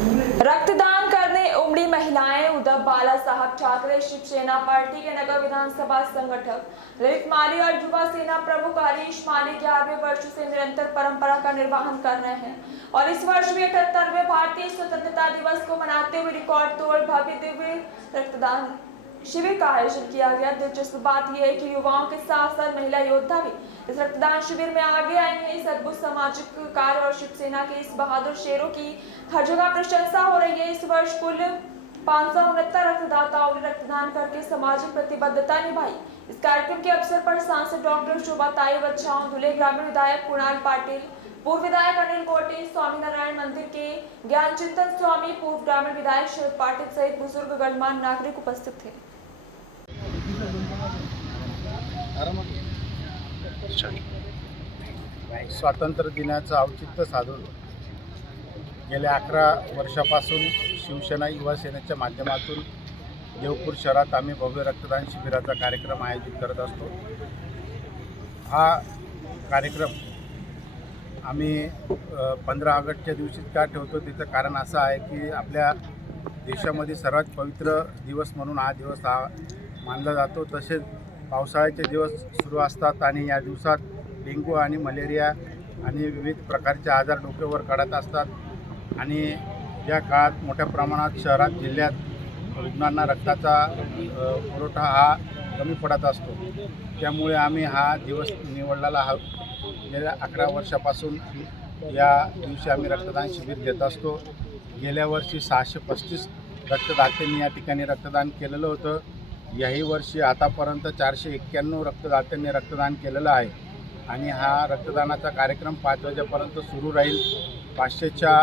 रक्तदान करने उमड़ी महिलाएं। उद्धव बाला साहब ठाकरे शिवसेना पार्टी के नगर विधानसभा संगठक ललित माली और युवा सेना प्रमुख हरीश माली 11वें वर्ष से निरंतर परंपरा का निर्वहन कर रहे हैं और इस वर्ष भी 78वें भारतीय स्वतंत्रता दिवस को मनाते हुए रिकॉर्ड तोड़ भव्य दिव्य रक्तदान शिविर का आयोजन किया गया। दिलचस्प बात यह है कि युवाओं के साथ साथ महिला योद्धा भी इस रक्तदान शिविर में आगे आए हैं। इस अद्भुत सामाजिक कार्य और शिवसेना के इस बहादुर शेरों की हर जगह प्रशंसा हो रही है। इस वर्ष कुल 569 रक्तदाताओं ने रक्तदान करके सामाजिक प्रतिबद्धता निभाई। इस कार्यक्रम के अवसर पर सांसद डॉक्टर शोभाताई बच्चाओं धुले, ग्रामीण विधायक कुणाल पाटिल, पूर्व विधायक अनिल गोटे, स्वामीनारायण मंदिर के ज्ञान चिंतन स्वामी, पूर्व ग्रामीण विधायक शरद पाटिल सहित बुजुर्ग गणमान्य नागरिक उपस्थित थे। स्वातंत्र्य दिनाचं औचित्य साधून गेल्या 11 वर्षापासून शिवसेना युवा सेनेच्या माध्यमातून देवपूर शहरात आम्ही भव्य रक्तदान शिबिराचा कार्यक्रम आयोजित करत असतो। हा कार्यक्रम आम्ही 15 ऑगस्टच्या दिवशी का ठेवतो त्याचं कारण असं आहे की आपल्या देशामध्ये सर्वात पवित्र दिवस म्हणून हा दिवस मानला जातो। तसेच पावसाळ्याचे दिवस सुरू असतात आणि या दिवसात डेंग्यू आणि मलेरिया आणि विविध प्रकारचे आजार डोक्यावर काढत असतात आणि या काळात मोठ्या प्रमाणात शहरात जिल्ह्यात रुग्णांना रक्ताचा पुरवठा हा कमी पडत असतो। त्यामुळे आम्ही हा दिवस निवडलेला हा गेल्या 11 वर्षापासून या दिवशी आम्ही रक्तदान शिबिर घेत असतो। गेल्या वर्षी 635 रक्तदात्यांनी या ठिकाणी रक्तदान केलेलं होतं। याही वर्षी आतापर्यंत 491 रक्तदात्यांनी रक्तदान केलेलं आहे आणि हा रक्तदानाचा कार्यक्रम 5 वाजेपर्यंत सुरू राहील। 500च्या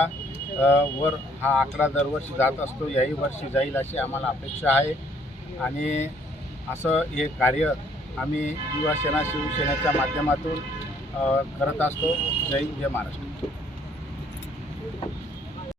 वर हा आकडा दरवर्षी जात असतो, याही वर्षी जाईल अशी आम्हाला अपेक्षा आहे आणि असं हे कार्य आम्ही युवा सेना शिवसेनेच्या माध्यमातून करत असतो। जय हिंद, जय महाराष्ट्र।